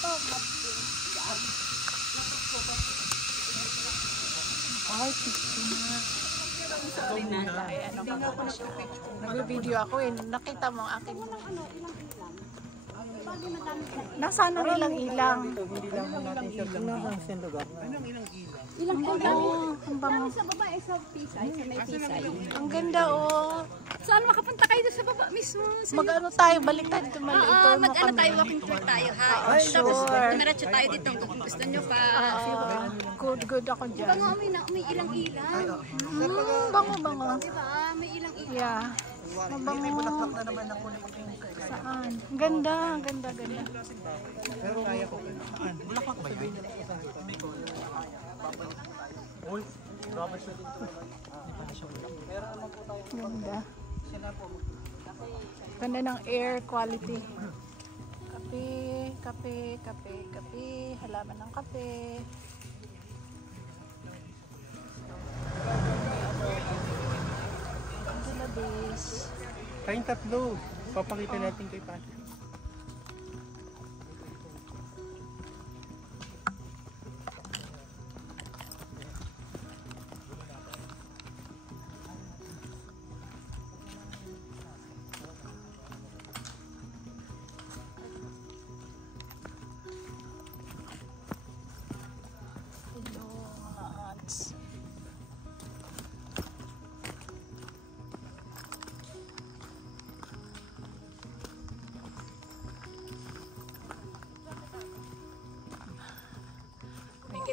Ay, na. Sorry na. Ano ka ba siya? Nag-video ako eh. Nakita mo ang akin. Nasa ano ilang-ilang? Hindi lang natin siya lang lugar. Ilang bango. Ang bango. Sa baba ay sa Pisay, sa may Pisay. Ang ganda oh. Saan makapunta kayo doon sa baba mismo? Mag-ano tayo, balik tayo dito maliit. Mag-ano tayo, walking tour tayo ha. Tapos dumiretso tayo dito kung gusto nyo pa. Good ako dyan. Bango, may ilang-ilang. Bango. Diba? May ilang-ilang. Yeah. Mabango. May bulaklak na naman ako. Saan? Ganda. Pero kaya ko. Bulaklak ba yan? Uy, grabe siya dito. Ganda. Ganda ng air quality. Kape. Halaman ng kape. Ganda na base. Kayong tatlo. Papakita natin kay Pati.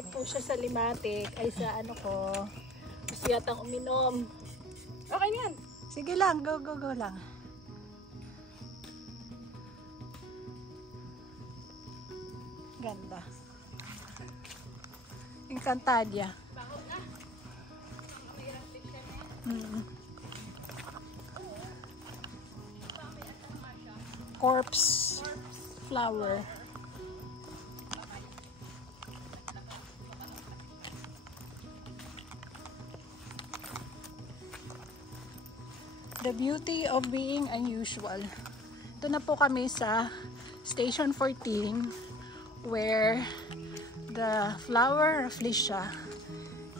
Po siya sa limatic ay sa ano ko gusto yatang uminom. Okay na yan. Sige lang, go lang. Ganda. Encantadia. Corpse flower. The beauty of being unusual. Ito na po kami sa Station 14 where the flower Rafflesia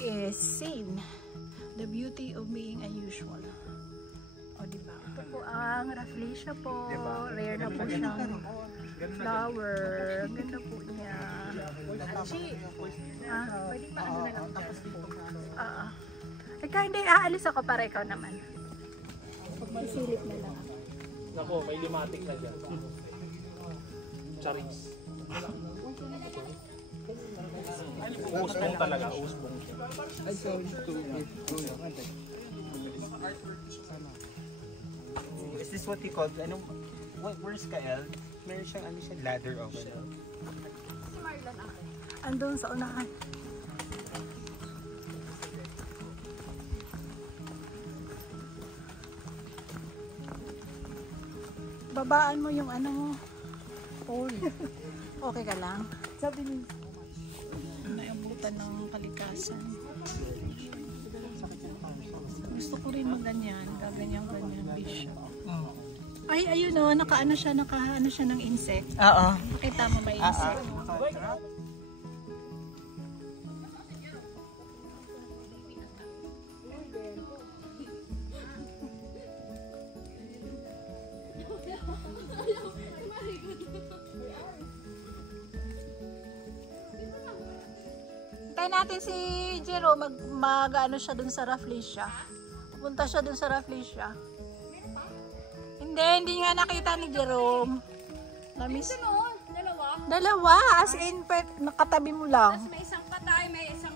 is seen. The beauty of being unusual. O diba? Ito po ang Rafflesia po. Rare na po siyang flower. Ganda po niya. Pwede pa ano na lang tapos po. Ikaw hindi, aalis ako para ikaw naman. Isilip na lang. Nako, may limatic na dyan. Charis. Usbong talaga, usbong. Is this what you call, where's Kael? Meron siyang ladder over there. Andun sa unahan. Babaan mo yung ano mo. Pole. Okay ka lang? Sabi niyo. Naiabutan ng kalikasan. Gusto ko rin ganyan. Gaganyan fish. Ay, ayun o. Nakaano siya ng insect. Oo. Kita mo may insect. Hintayin natin si Jerome mag-ano siya dun sa Rafflesia. Pupunta siya dun sa Rafflesia. Hindi nga nakita ni Jerome. Namiss. Dalawa, as in nakatabi mo lang. May isang patay, may isang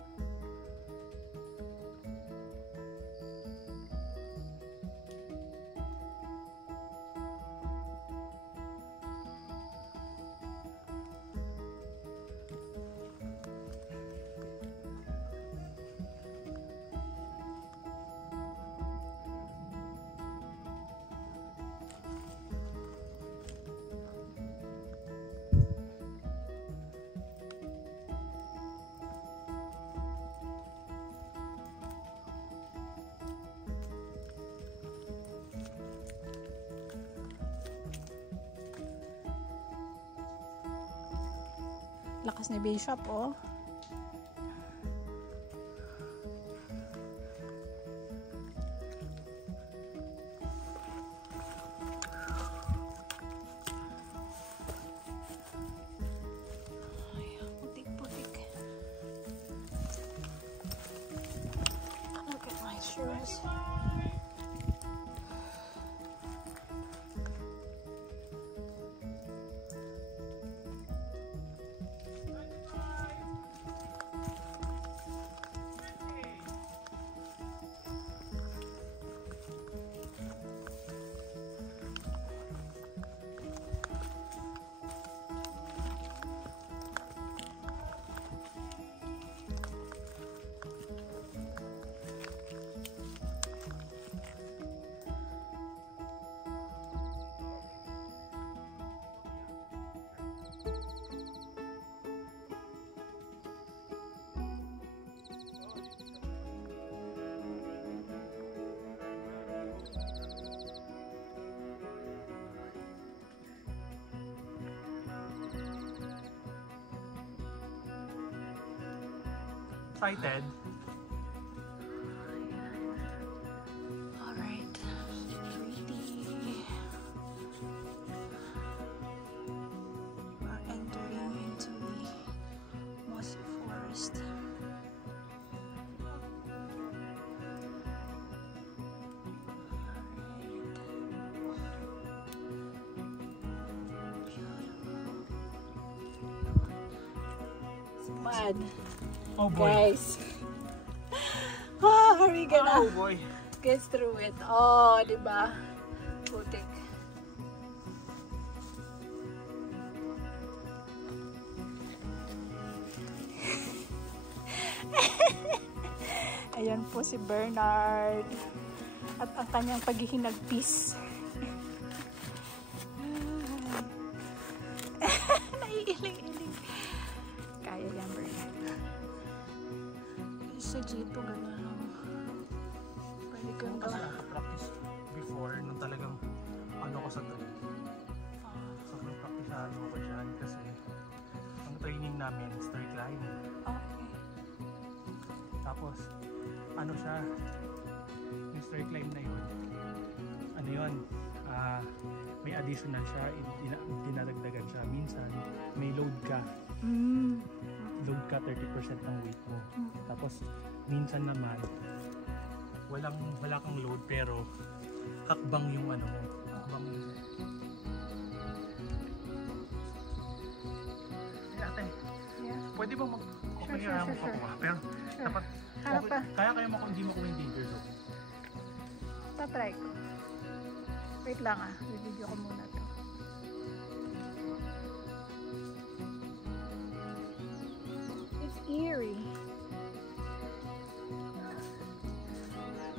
Lakas ni Bishop, oh. Ay, putik-putik. Look at my shoes. Excited? Alright. Pretty. We're entering into the mossy forest. It's mud. Oh boy. Guys. How are we gonna Oh boy. get through it? Oh, diba? Putik. Ayan po si Bernard. At ang kanyang paghihinagpis. Naiiling-iling. Kaya yan, Bernard. Sa jeep, gano'n. Pwede ko yung Kasi gawa. practice before nung talagang ano ko sa training. So practice ko dyan kasi ang training namin straight line. Okay. Tapos ano siya, yung straight line na yun, ano yun, may additional siya, dinadagdagan siya. Minsan may load ka. Load ka 30% ng weight mo. Tapos minsan naman wala kang load pero hakbang yung ano mo. Hakbang yung ate, Yeah. pwede ba okay Sure. mo pa pero dapat Harap pa. kaya mo kung hindi mo yung danger zone. Tatry ko. Wait lang ah. Video ko muna to. It's eerie.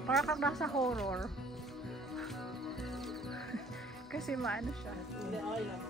Parang kang nasa horror. Kasi maano siya. Hindi, okay lang.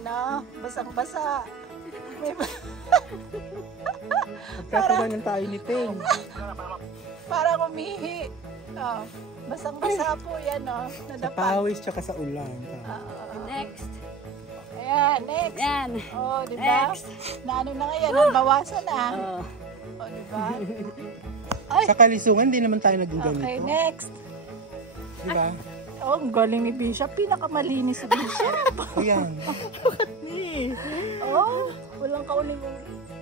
Ayan o, basang-basa. May Magkakabanan tayo ni Ting. parang umihi. Oh, basang-basa po yan o. Sa Nadapa. pawis tsaka sa ulan. Next. Ayan, next. Yan. Oh, di ba? Next. Na ano na ngayon, nabawasan na. Oh. Oh, di ba? Sa kalisugan, di naman tayo naging ganito. Okay, next. Di ba? Oh, ang galing ni Bishop. Pinakamalinis si Bishop. Ayan. Oh, walang kauling-uling.